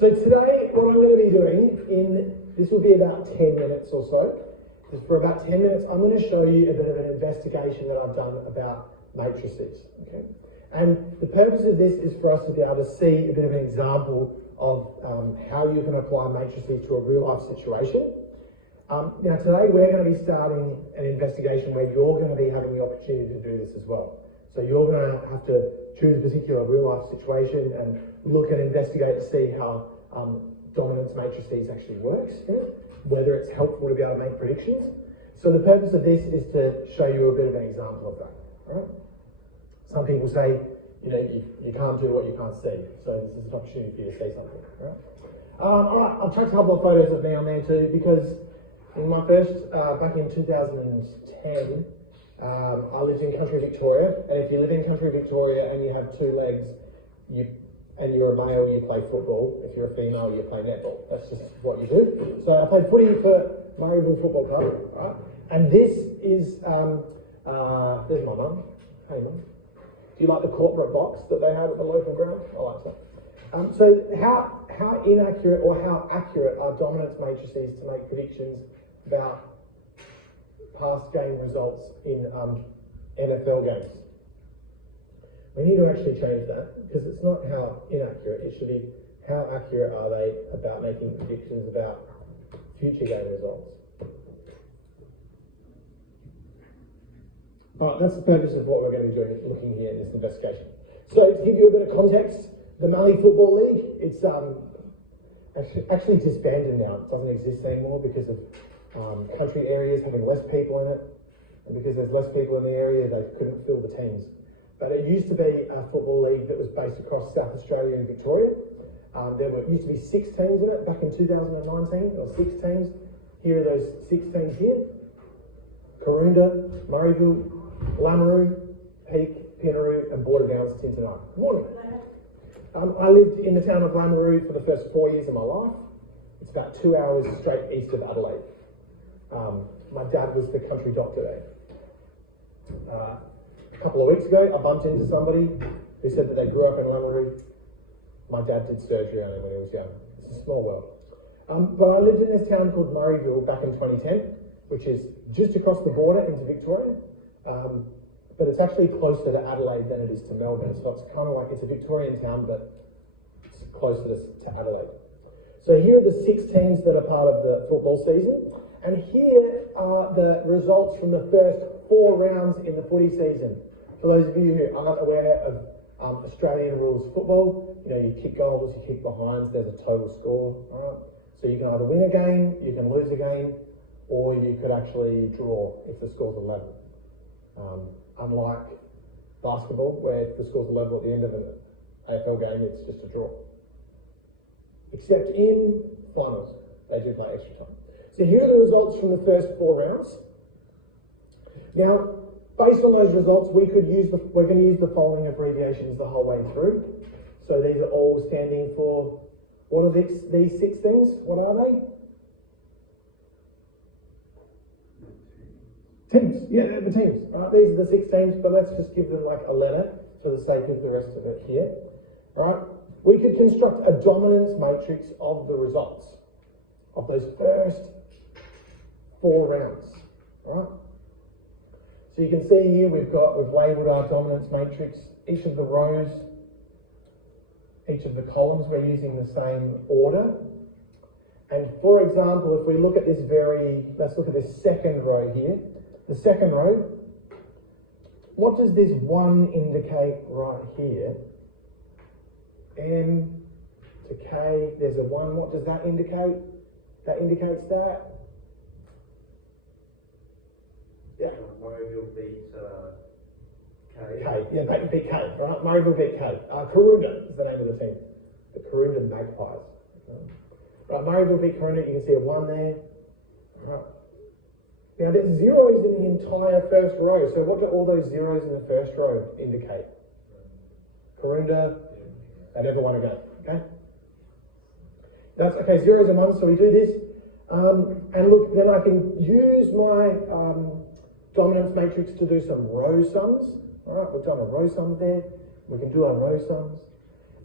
So today, what I'm going to be doing, this will be about 10 minutes or so. For about 10 minutes, I'm going to show you a bit of an investigation that I've done about matrices. Okay? And the purpose of this is for us to be able to see a bit of an example of how you can apply matrices to a real life situation. Now today we're going to be starting an investigation where you're going to be having the opportunity to do this as well. So you're going to have to choose a particular real life situation and look and investigate to see how dominance matrices actually works, whether it's helpful to be able to make predictions. So the purpose of this is to show you a bit of an example of that. All right? Some people say, you can't do what you can't see. So this is an opportunity for you to see something. All right, I've chucked a couple of photos of me on there too, because in my first, back in 2010, I lived in country Victoria, and if you live in country Victoria and you have two legs, and you're a male, you play football. If you're a female, you play netball. That's just what you do. So I played footy for Murrayville Football Club, right? And this is, there's my mum. Hey mum. Do you like the corporate box that they have at the local ground? I like that. So how inaccurate or how accurate are dominance matrices to make predictions about past game results in NFL games? We need to actually change that, because it's not how inaccurate, it should be how accurate are they about making predictions about future game results. All right, that's the purpose of what we're going to be doing, looking here in this investigation. So to give you a bit of context, the Mallee Football League, it's actually disbanded now. It doesn't exist anymore because of country areas having less people in it, and because there's less people in the area, they couldn't fill the teams. But it used to be a football league that was based across South Australia and Victoria. There used to be 6 teams in it back in 2019. There were 6 teams. Here are those 6 teams here: Karoonda, Murrayville, Lameroo, Peak, Pinaroo, and Border Downs, Tintinite. Good morning. I lived in the town of Lameroo for the first 4 years of my life. It's about 2 hours straight east of Adelaide. My dad was the country doctor there. A couple of weeks ago, I bumped into somebody who said that they grew up in Lameroo. My dad did surgery on him when he was young. It's a small world. But I lived in this town called Murrayville back in 2010, which is just across the border into Victoria. But it's actually closer to Adelaide than it is to Melbourne. So it's kind of like, it's a Victorian town, but it's closer to Adelaide. So here are the 6 teams that are part of the football season. And here are the results from the first 4 rounds in the footy season. For those of you who aren't aware of Australian rules football, you kick goals, you kick behinds, there's a total score. All right? So you can either win a game, you can lose a game, or you could actually draw if the score's 11. Unlike basketball, where if the score's 11 at the end of an AFL game, it's just a draw. Except in finals, they do play extra time. So here are the results from the first 4 rounds. Now, based on those results, we're going to use the following abbreviations the whole way through. So these are all standing for, what are these 6 things? What are they? Teams. Yeah, they're the teams. Right, these are the 6 teams, but let's just give them like a letter for the sake of the rest of it here. All right. We could construct a dominance matrix of the results of those first 4 rounds. All right. So you can see here we've labelled our dominance matrix. Each of the rows, each of the columns, we're using the same order. And for example, if we look at this let's look at this second row here. The second row, what does this 1 indicate right here? M to K, there's a 1. What does that indicate? That indicates that. Yeah. Murrayville beat K. K, yeah, beat K, right? Murrayville beat K. Karoonda is the name of the team. The Karoonda Magpies. Right, Murrayville beat Karoonda, you can see a 1 there. Right. Now there's zeros in the entire first row, so what do all those zeros in the first row indicate? Karoonda, they never won a game, okay? That's okay, zeros and 1s, so we do this. And look, then I can use my dominance matrix to do some row sums. All right, we've done a row sum there. We can do our row sums.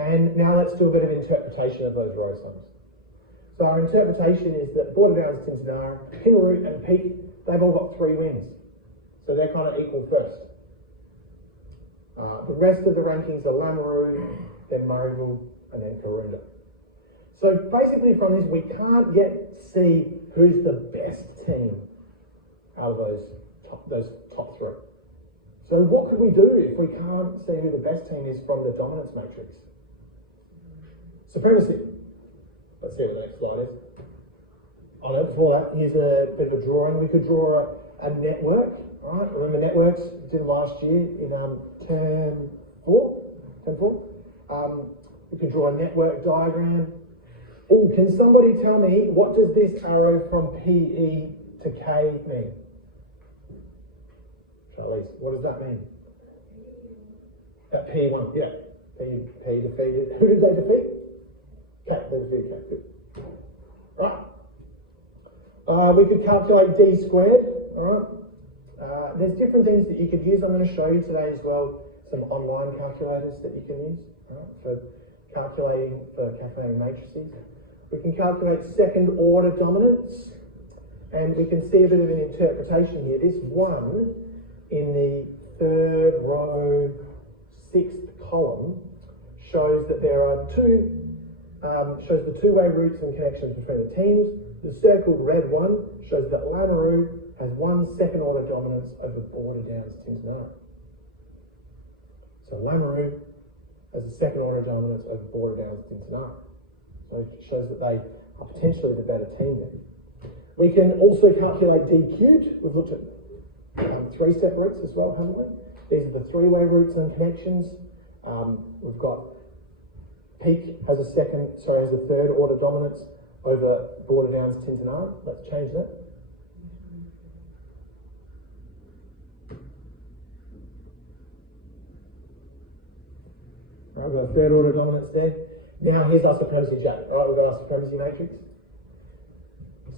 And now let's do a bit of interpretation of those row sums. So our interpretation is that Border-Downs, Tintinara, Pinaroo and Peak, they've all got 3 wins. So they're kind of equal first. The rest of the rankings are Lameroo, then Murrayville, and then Karoonda. So basically from this, we can't yet see who's the best team out of those top 3. So what could we do if we can't see who the best team is from the dominance matrix? Supremacy. Let's see what the next slide is. Oh no, before that, here's a bit of a drawing. We could draw a network, right? Remember networks? We did last year in term 4. We could draw a network diagram. Oh, can somebody tell me, what does this arrow from PE to K mean? Charlize, what does that mean? That P1, yeah. P defeated. Who did they defeat? K, they defeated K. Good. Right. We could calculate D squared, all right? There's different things that you could use. I'm going to show you today as well some online calculators that you can use, all right, for calculating matrices. We can calculate second order dominance, and we can see a bit of an interpretation here. This 1 in the 3rd row, 6th column shows that there are shows the two-way routes and connections between the teams. The circled red one shows that Lameroo has 1 second order dominance over Border-Downs, Tintinara. So Lameroo has a second order dominance over Border-Downs, Tintinara. So it shows that they are potentially the better team there. We can also calculate D cubed. We've looked at 3-step routes as well, haven't we? These are the 3-way routes and connections. We've got Peak has a 3rd order dominance over Border-Downs, Tintinara. Let's change that. Right, we've got a 3rd order dominance there. Now here's our supremacy jack. All right, we've got our supremacy matrix.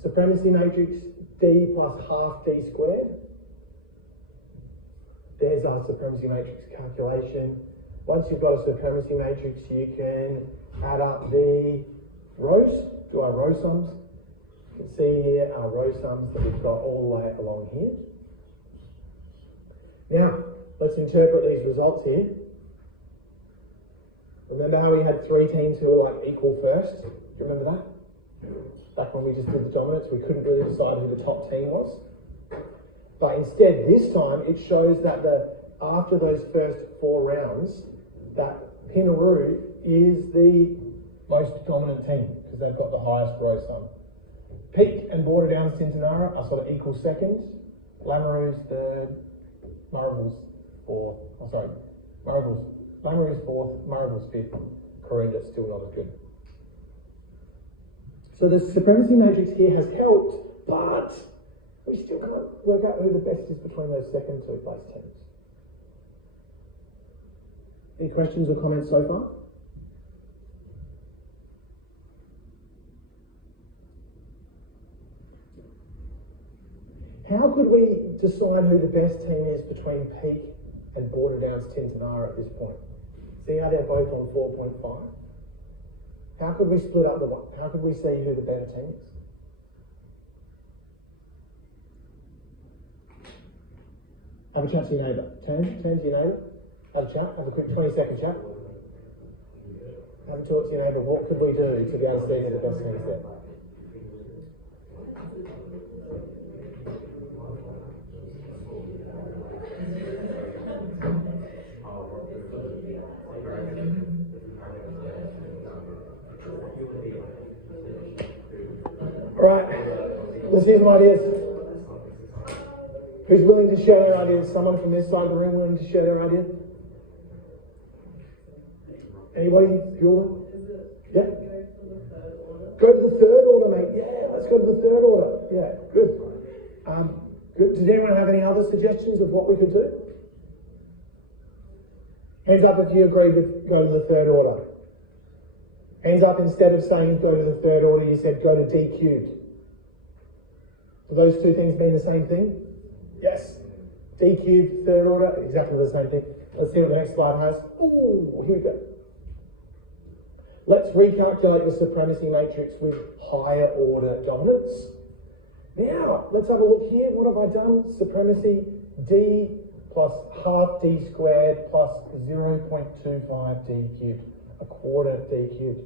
Supremacy matrix, D plus half D squared. There's our supremacy matrix calculation. Once you've got a supremacy matrix, you can add up the rows, do our row sums. You can see here our row sums that we've got all the way along here. Now, let's interpret these results here. Remember how we had 3 teams who were like equal first? Do you remember that? Back when we just did the dominance, we couldn't really decide who the top team was. But instead, this time, it shows that after those first 4 rounds, that Pinaroo is the most dominant team because they've got the highest row sum. Peak and Border-Downs, Tintinara are sort of equal seconds. Lameroo's 3rd, Murrayville's 4th. Oh, sorry, Lameroo's 4th, Murrayville's 5th. Karoonda's still not as good. So the supremacy matrix here has helped, but we still can't work out who the best is between those second 2 place teams. Any questions or comments so far? How could we decide who the best team is between Peak and Border-Downs, Tintinara at this point? See how they're both on 4.5? How could we split up the one? How could we see who the better team is? Have a chat to your neighbour. Turn to your neighbour. Have a chat. Have a quick 20-second chat. Have a talk to your neighbour. What could we do to be able to see who the best team is there? Right, let's hear some ideas. Who's willing to share their ideas? Someone from this side of the room willing to share their idea? Anybody? Julie? Yeah. Go to the 3rd order, mate. Yeah, let's go to the 3rd order. Yeah, good. Good. Does anyone have any other suggestions of what we could do? Hands up if you agree with go to the 3rd order. Hands up, instead of saying go to the 3rd order, you said go to D cubed. Do those 2 things mean the same thing? Yes. D cubed, 3rd order, exactly the same thing. Let's see what the next slide has. Oh, here we go. Let's recalculate the supremacy matrix with higher order dominance. Now, let's have a look here. What have I done? Supremacy d plus half d squared plus 0.25 d cubed, a quarter d cubed.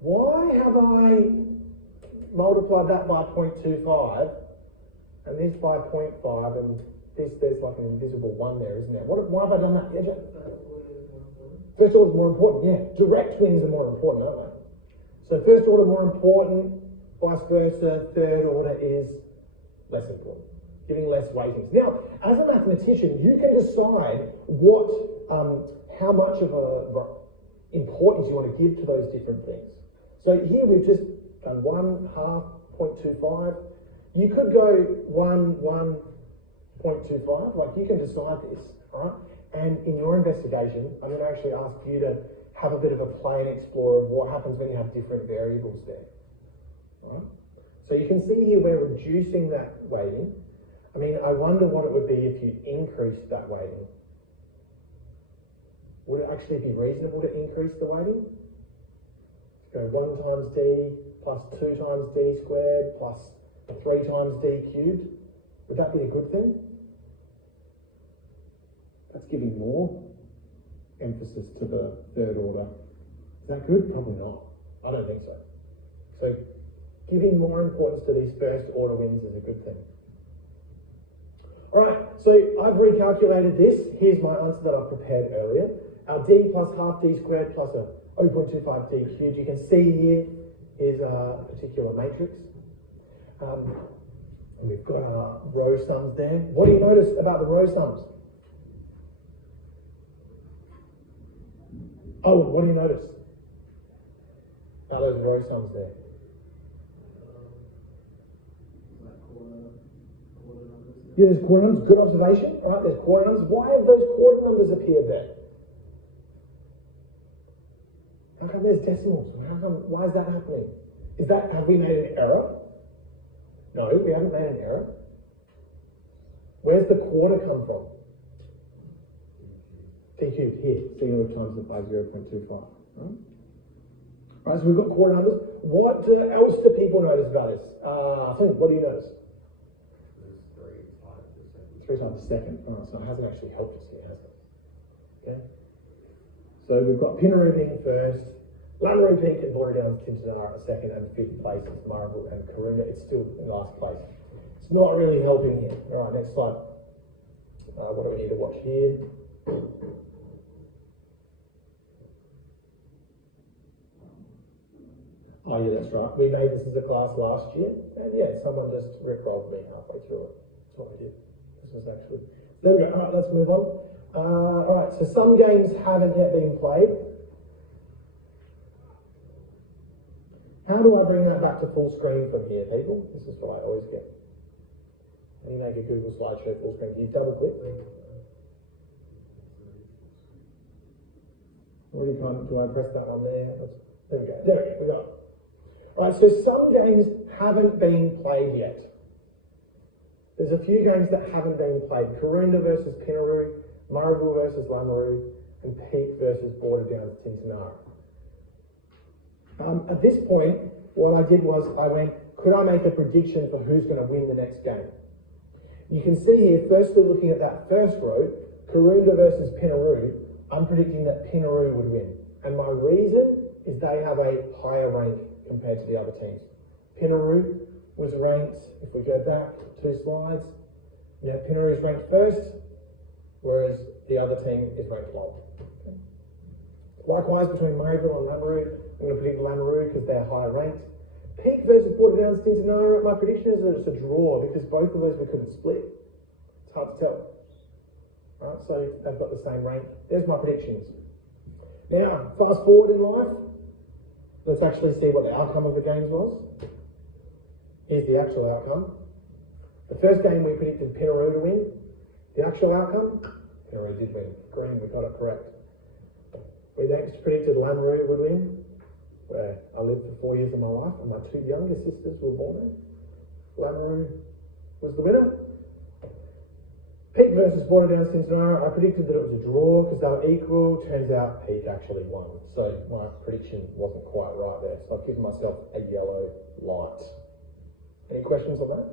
Why have I multiplied that by 0.25 and this by 0.5 and this, there's like an invisible 1 there, isn't there? Why have I done that? Yeah, Jack? First order is more important, yeah. Direct twins are more important, aren't they? So first order more important, vice versa, third order is less important, giving less weightings. Now, as a mathematician, you can decide what, how much of a importance you want to give to those different things. So here we've just done 1 half 0.25. You could go 1 0.25, like you can decide this, all right? And in your investigation, I'm going to actually ask you to have a bit of a play and explore of what happens when you have different variables there. All right? So you can see here we're reducing that weighting. I mean, I wonder what it would be if you increased that weighting. Would it actually be reasonable to increase the weighting? Go 1 times d plus 2 times d squared plus 3 times d cubed. Would that be a good thing? That's giving more emphasis to the third order. Is that good? Probably not. I don't think so. So giving more importance to these first order wins is a good thing. All right, so I've recalculated this. Here's my answer that I prepared earlier. Our d plus half d squared plus a 0.25 d cubed. You can see here is a particular matrix. And we've got our row sums there. What do you notice about the row sums? Oh, what do you notice about those row sums there? Yeah, there's quarter numbers. Good observation. All right, there's quarter numbers. Why have those quarter numbers appeared there? How come there's decimals? Why is that happening? Have we made an error? No, we haven't made an error. Where's the quarter come from? D cubed here, c0 times it by 0.25. Right? Right, so we've got quarter numbers. What else do people notice about this? What do you notice? 3 times a second. Oh, so it hasn't actually helped us here, has it? Okay. So we've got Pinaroo being first, Lameroo, Peak and Borderdown, Tintinara second, and 5th place is Marabou and Karoonda. It's still in last place. It's not really helping here. All right, next slide. What do we need to watch here? Oh yeah, that's right. We made this as a class last year, and yeah, someone just rickrolled me halfway through it. That's what we did. This was actually. There we go. All right, let's move on. All right, so some games haven't yet been played. How do I bring that back to full screen from here, people? This is what I always get. When you make a Google slideshow full screen, do you double click? Do I press that on there? There we go. There we go. We got it. All right, so some games haven't been played yet. There's a few games that haven't been played. Karoonda versus Pinaroo, Marabou versus Lameroo, and Peak versus Borderdown Tintinara. At this point, what I did was I went, could I make a prediction for who's going to win the next game? You can see here, firstly looking at that first row, Karoonda versus Pinaroo, I'm predicting that Pinaroo would win. And my reason is they have a higher rank compared to the other teams. Pinaroo was ranked, if we go back 2 slides, Pinaroo is ranked first, whereas the other team is ranked lower. Okay. Likewise, between Murrayville and Lameroo, I'm going to predict Lameroo because they're higher ranked. Peak versus Borderdown Tintinara, my prediction is that it's a draw because both of those we couldn't split. It's hard to tell. Right, so they've got the same rank. There's my predictions. Now, fast forward in life, let's actually see what the outcome of the games was. Here's the actual outcome. The first game we predicted Pinaroo to win. The actual outcome, Pinaroo did win. Green, we got it correct. We next predicted Lameroo would win, where I lived for 4 years of my life and my 2 younger sisters were born there. Lameroo was the winner. Peak versus Waterdown Cincinnati, I predicted that it was a draw because they were equal. Turns out Peak actually won. So my prediction wasn't quite right there. So I've given myself a yellow light. Any questions on that?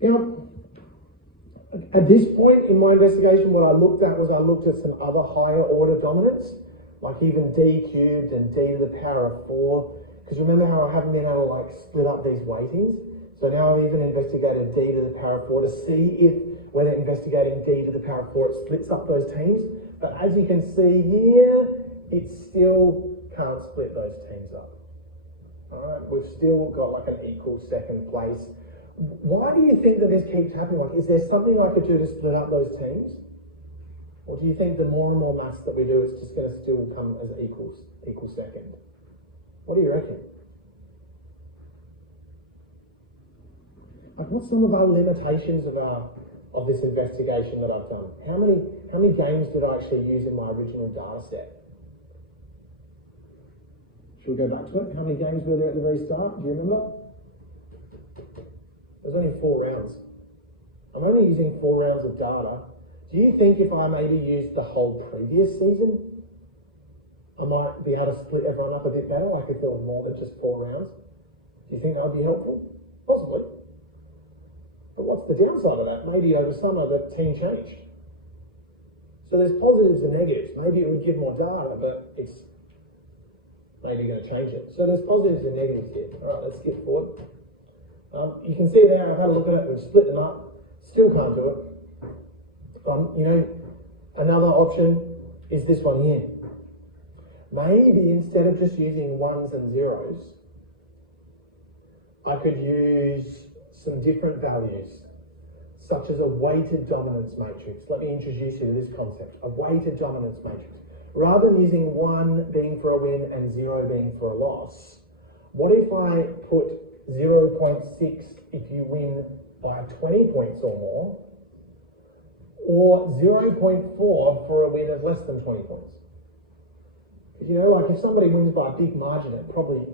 Now, at this point in my investigation, what I looked at some other higher order dominants, like even d cubed and d to the power of 4. Because remember how I haven't been able to like split up these weightings? So now I've even investigated d to the power of 4 to see if, when investigating d to the power of 4, it splits up those teams. But as you can see here, it still can't split those teams up. All right, we've still got like an equal second place. Why do you think that this keeps happening? Like, is there something I could do to split up those teams? Or do you think the more and more maths that we do, it's just going to still come as equal second? What do you reckon? Like, what's some of our limitations of this investigation that I've done? How many games did I actually use in my original data set? Should we go back to it? How many games were there at the very start? Do you remember? There's only 4 rounds. I'm only using 4 rounds of data. Do you think if I maybe used the whole previous season, I might be able to split everyone up a bit better, like if there was more than just 4 rounds? Do you think that would be helpful? Possibly. But what's the downside of that? Maybe over summer the team changed. So there's positives and negatives. Maybe it would give more data, but it's maybe going to change it. So there's positives and negatives here. All right, let's skip forward. You can see there, I've had a look at it, we've split them up, still can't do it. Another option is this one here. Maybe instead of just using 1s and 0s, I could use some different values, such as a weighted dominance matrix. Let me introduce you to this concept, a weighted dominance matrix. Rather than using 1 being for a win and 0 being for a loss, what if I put 0.6 if you win by 20 points or more, or 0.4 for a win of less than 20 points? Because, you know, like if somebody wins by a big margin, it probably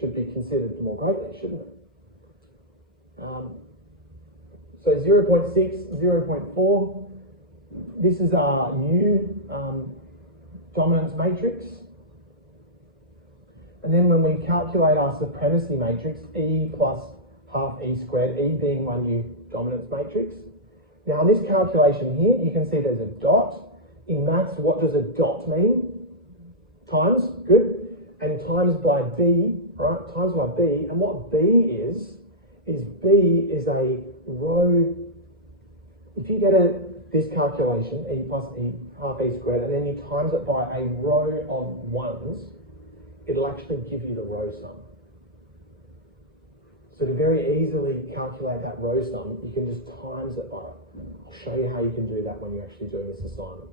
should be considered more greatly, shouldn't it? So 0.6, 0.4, this is our new dominance matrix. And then when we calculate our supremacy matrix, E plus half E squared, E being my new dominance matrix. Now in this calculation here, you can see there's a dot. In maths, what does a dot mean? Times, good. And times by B, right? Times by B. And what B is B is a row. If you get this calculation, E plus E half E squared, and then you times it by a row of 1s, it'll actually give you the row sum. So to very easily calculate that row sum, you can just times it by it. I'll show you how you can do that when you're actually doing this assignment.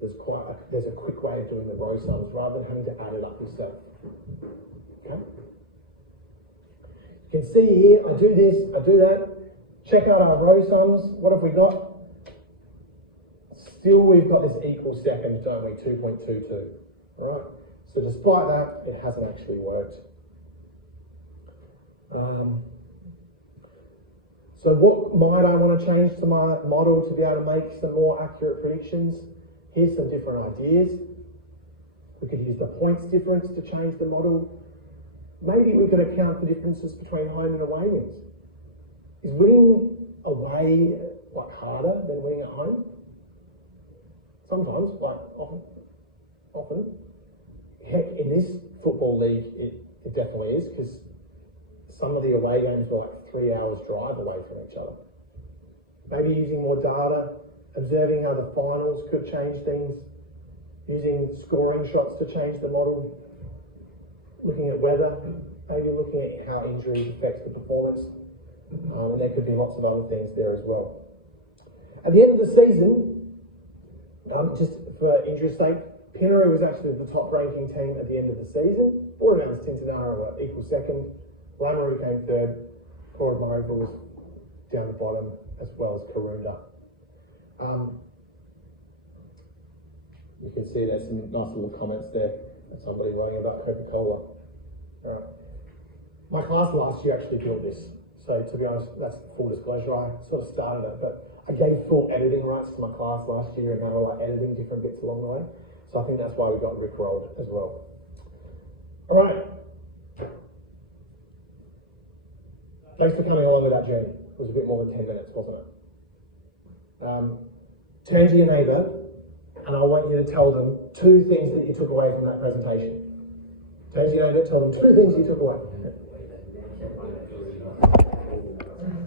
There's a quick way of doing the row sums rather than having to add it up yourself. Okay? You can see here, I do this, I do that. Check out our row sums. What have we got? Still, we've got this equal second, don't we? 2.22. All right. So despite that, it hasn't actually worked. So what might I want to change to my model to be able to make some more accurate predictions? Here's some different ideas. We could use the points difference to change the model. Maybe we could account for differences between home and away wins. Is winning away like harder than winning at home? Sometimes, like often. Heck, in this football league, it definitely is, because some of the away games were like 3 hours drive away from each other. Maybe using more data, observing how the finals could change things, using scoring shots to change the model, looking at weather, maybe looking at how injuries affect the performance, and there could be lots of other things there as well. At the end of the season, just for interest sake, Pinnery was actually the top ranking team at the end of the season. Waterdown Cincinnati were equal second. Lamoureux came third. Port Murrayville was down the bottom, as well as Karoonda. You can see there's some nice little comments there. There's somebody writing about Coca-Cola. All right. My class last year actually built this. So to be honest, that's full disclosure. I sort of started it, but I gave full editing rights to my class last year, and they were like editing different bits along the way. So I think that's why we got rickrolled as well. All right. Thanks for coming along with that journey. It was a bit more than 10 minutes, wasn't it? Turn to your neighbour, and I want you to tell them 2 things that you took away from that presentation. Turn to your neighbour, tell them 2 things you took away.